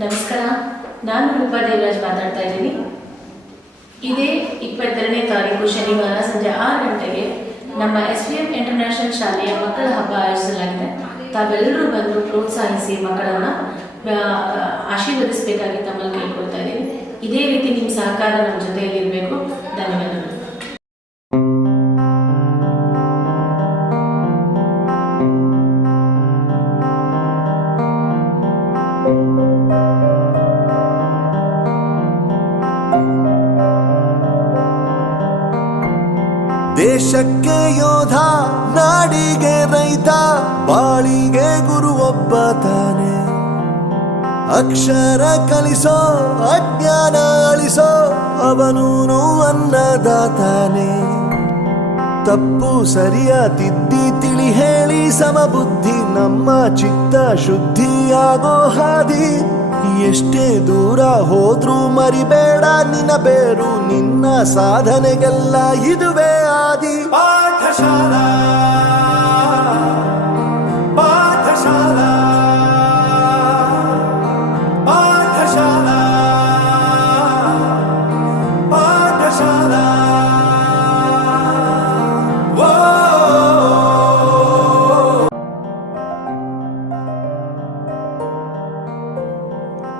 ನಮಸ್ಕಾರ, ನಾನು ರೂಪಾ ದೇವರಾಜ್ ಮಾತಾಡ್ತಾ ಇದ್ದೀನಿ. ಇದೇ 22ನೇ ತಾರೀಕು ಶನಿವಾರ ಸಂಜೆ 6 ಗಂಟೆಗೆ ನಮ್ಮ SVM ಇಂಟರ್ನ್ಯಾಷನಲ್ ಶಾಲೆಯ ಮಕ್ಕಳ ಹಬ್ಬ ಆಯೋಜಿಸಲಾಗಿದೆ. ತಾವೆಲ್ಲರೂ ಬಂದು ಪ್ರೋತ್ಸಾಹಿಸಿ ಮಕ್ಕಳನ್ನು ಆಶೀರ್ವದಿಸಬೇಕಾಗಿ ತಮ್ಮಲ್ಲಿ ಕೇಳ್ಕೊಳ್ತಾ ಇದ್ದೀನಿ. ಇದೇ ರೀತಿ ನಿಮ್ಮ ಸಹಕಾರ ನಮ್ಮ ಜೊತೆಯಲ್ಲಿರಬೇಕು. ಧನ್ಯವಾದಗಳು. ದೇಶಕ್ಕೆ ಯೋಧ, ನಾಡಿಗೆ ರೈತ, ಬಾಳಿಗೆ ಗುರು ಒಬ್ಬ ತಾನೆ. ಅಕ್ಷರ ಕಲಿಸೋ, ಅಜ್ಞಾನ ಅಳಿಸೋ, ಅವನೂನು ಅನ್ನದಾತಾನೆ. ತಪ್ಪು ಸರಿಯ ತಿದ್ದಿ ತಿಳಿ ಹೇಳಿ ಸಮಬುದ್ಧಿ ನಮ್ಮ ಚಿತ್ತ ಶುದ್ಧಿಯಾಗೋ ಹಾದಿ. ಎಷ್ಟೇ ದೂರ ಹೋದ್ರೂ ಮರಿಬೇಡ ನಿನ್ನ ಬೇರು, ನಿನ್ನ ಸಾಧನೆಗೆಲ್ಲ ಇದುವೇ ಆದಿ. ಪಾಠಶಾಲಾ ಪಾಠಶಾಲಾ ಪಾಠಶಾಲಾ ಪಾಠಶಾಲಾ.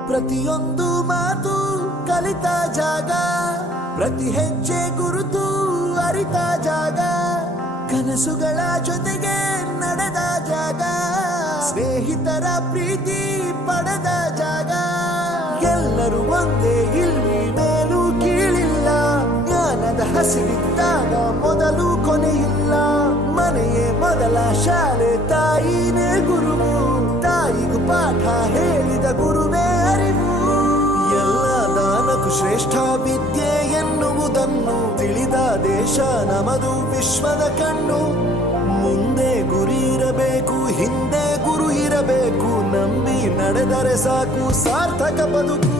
ಪ್ರತಿಯೊಂದು ಮಾತು ಕಲಿತ ಜಾಗ, ಪ್ರತಿ ಹೆಜ್ಜೆ ಗುರುತು ಅರಿತ ಜಾಗ, ಕನಸುಗಳ ಜೊತೆಗೆ ನಡೆದ ಜಾಗ, ಸ್ನೇಹಿತರ ಪ್ರೀತಿ ಪಡೆದ ಜಾಗ. ಎಲ್ಲರೂ ಒಂದೇ, ಇಲ್ಲಿ ಮೇಲೂ ಕೀಳಿಲ್ಲ, ಜ್ಞಾನದ ಹಸಿವಿದ್ದಾಗ ಮೊದಲು ಕೊನೆಯಿಲ್ಲ. ಮನೆಯೇ ಮೊದಲ ಶಾಲೆ, ತಾಯಿನೇ ಗುರುವು, ತಾಯಿಗೂ ಪಾಠ ಹೇಳಿದ ಗುರುವೇ ಅರಿವು. ಎಲ್ಲ ದಾನಕ್ಕೂ ಶ್ರೇಷ್ಠ ವಿದ್ಯೆ ಎನ್ನುವುದನ್ನು ತಿಳಿದ ದೇಶ ನಮದು, ವಿಶ್ವದ ಕಣ್ಣು. ಮುಂದೆ ಗುರಿ ಇರಬೇಕು, ಹಿಂದೆ ಗುರು ಇರಬೇಕು, ನಂಬಿ ನಡೆದರೆ ಸಾಕು ಸಾರ್ಥಕ ಬದುಕು.